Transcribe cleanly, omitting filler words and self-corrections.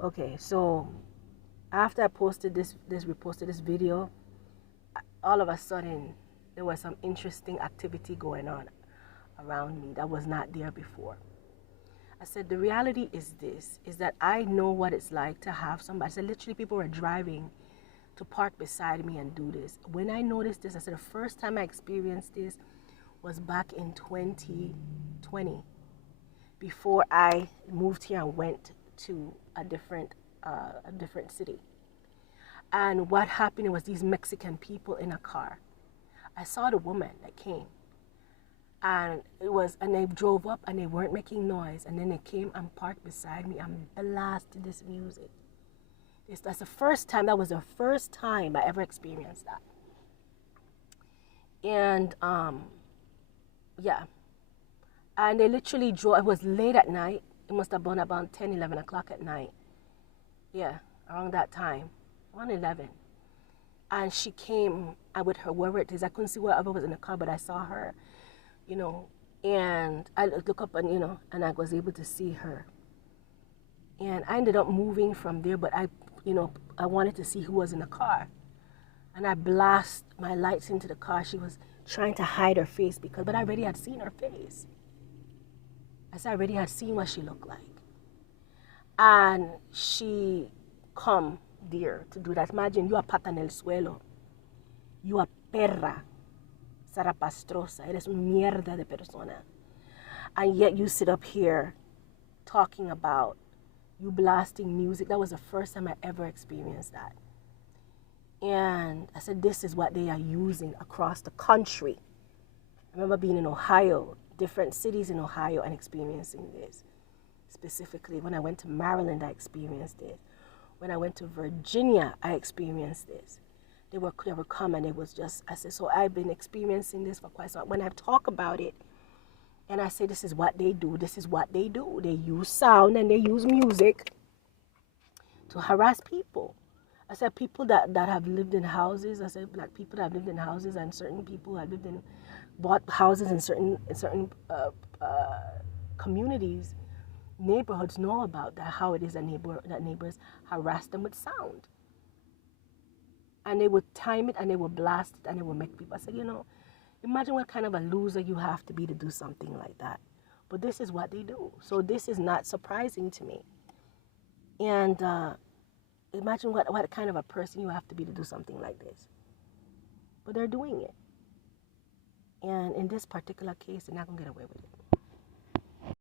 Okay, so after I posted reposted this video, all of a sudden there was some interesting activity going on around me that was not there before. I said, the reality is this, is that I know what it's like to have somebody. I said, literally people were driving to park beside me and do this. When I noticed this, I said, the first time I experienced this was back in 2020, before I moved here and went to a different city. And what happened was these Mexican people in a car. I saw the woman that came, and they drove up and they weren't making noise, and then they came and parked beside me and blasted this music. That was the first time I ever experienced that. And yeah, and they literally drove. It was late at night. It must have been about 10, 11 o'clock at night. Yeah, around that time, around 11. And she came with her, whoever it is. I couldn't see whoever was in the car, but I saw her, and I looked up and, and I was able to see her. And I ended up moving from there, but I wanted to see who was in the car. And I blast my lights into the car. She was trying to hide her face but I already had seen her face. I already had seen what she looked like. And she come there to do that. Imagine, you are pata en el suelo. You are perra. Zarapastrosa. Eres un mierda de persona. And yet you sit up here talking about you blasting music. That was the first time I ever experienced that. And I said, this is what they are using across the country. I remember being in Ohio, different cities in Ohio, and experiencing this. Specifically, when I went to Maryland, I experienced it. When I went to Virginia, I experienced this. They were coming. It was just, I said, so I've been experiencing this for quite some time. When I talk about it, and I say, this is what they do, this is what they do. They use sound and they use music to harass people. I said, people that have lived in houses, I said, black people that have lived in houses, and certain people have bought houses in certain communities, neighborhoods know about that, how it is that neighbors harass them with sound. And they would time it and they would blast it and they would make people. I said, imagine what kind of a loser you have to be to do something like that. But this is what they do. So this is not surprising to me. And imagine what kind of a person you have to be to do something like this. But they're doing it. And in this particular case, they're not going to get away with it.